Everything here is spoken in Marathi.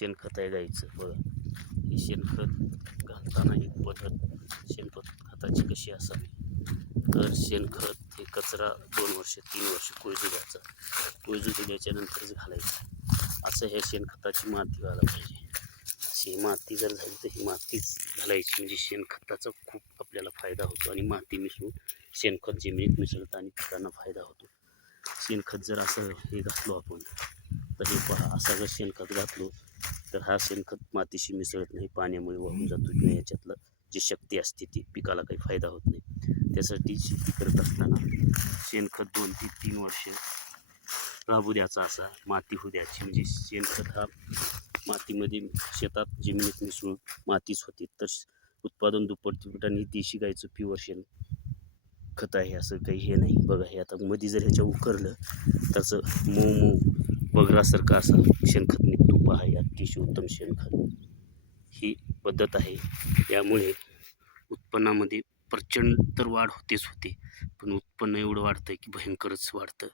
शेणखत आहे गाईचं. बघा हे शेणखत घालताना एक पद्धत शेणखताची कशी असावी. तर शेणखत हे कचरा 2 वर्ष 3 वर्ष कोयजू द्यायचा. कोयजू दिल्याच्या नंतरच घालायचं. असं हे शेणखताची माती व्हायला पाहिजे. अशी माती जर झाली तर ही मातीच घालायची, म्हणजे शेणखताचा खूप आपल्याला फायदा होतो आणि माती मिसळून शेणखत जमिनीत मिसळतं आणि पिकांना फायदा होतो. शेणखत जर असं हे घातलो आपण तर हे पहा, असा जर शेणखत घातलो तर हा शेणखत मातीशी मिसळत नाही, पाण्यामुळे वाहून जातो किंवा याच्यातलं जी शक्ती असते ती पिकाला काही फायदा होत नाही. त्यासाठी शेती करत असताना शेणखत 2 ते 3 वर्ष राबू द्यायचा, असा माती होऊ द्यायची. म्हणजे शेणखत हा मातीमध्ये शेतात जमिनीत मिसळून मातीच होते, तर उत्पादन दुप्पट तिप्पट. आणि देशी गाईचं प्युअर शेण खत आहे, असं काही हे नाही. बघा हे आता मध्ये जर ह्याच्या उकरलं त्याचं मऊ मऊ बगरासारखं असं शेणखत निघतो. पहा हे अतिशय उत्तम शेणखत ही पद्धत आहे. यामुळे उत्पन्नामध्ये प्रचंड तर वाढ होतेच होते, पण उत्पन्न एवढं वाढतं की भयंकरच वाढतं.